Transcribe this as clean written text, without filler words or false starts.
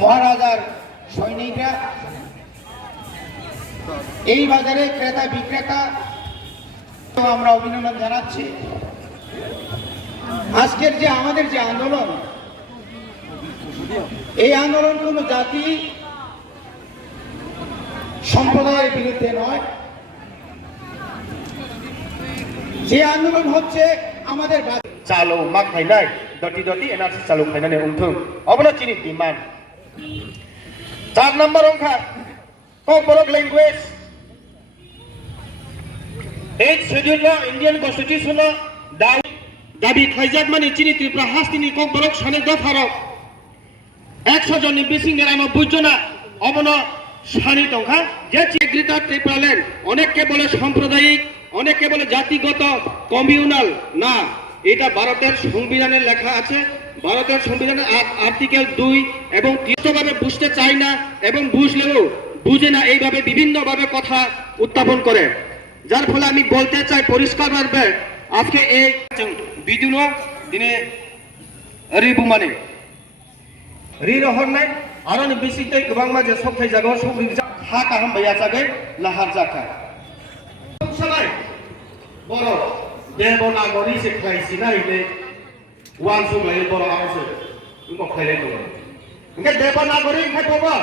মহারাজার সৈনিকরা এই বাজারে ক্রেতা বিক্রেতা আমরা অভিনন্দন জানাচ্ছি। আজকের যে আমাদের যে আন্দোলন, এই আন্দোলন কোনো জাতি সম্প্রদায়ের বিরুদ্ধে নয়, যে আন্দোলন হচ্ছে আমাদের চালু মাক খাইনাই দটি দটি এনআরসি চালু খাইনাनै उंथों अबला चिनि डिमांड 4 नंबर अंखा Kokborok language 8 schedule Indian constitution दाबी खाइजाक माने चिनि त्रिपुरा हास्तिनि कॉकबरक सानै दफारक 100 जननि बिसिं 99 जना अबन सानै दंखा जे ग्रेटार त्रिपुरालैंड अनेकके বলে সাম্প্রদায়িক, অনেকে বলে জাতিগত, কমিউনাল না। এটা ভারতের সংবিধানে লেখা আছে। ভারতের সংবিধানের আর্টিকেল 2 এবং 3 ভাবে বুঝতে চায় না এবং বুঝলেও বুঝে না, এইভাবে বিভিন্ন ভাবে কথা উত্থাপন করে। যার ফলে আমি বলতে চাই পরিষ্কারভাবে আজকে এই বিদুনো দিনে রিবুমানে রিরহরनाय आरो बेसितै गोबां माजे सबथाय जागाव सबरि हा काहाम बाया जागे लाहार जाखा सबाय बर' देबनागरि से खायसिना इले वान सुलाय बर' आरो से उमख खायले दङ ओंखाय देबनागरि खाय बाबा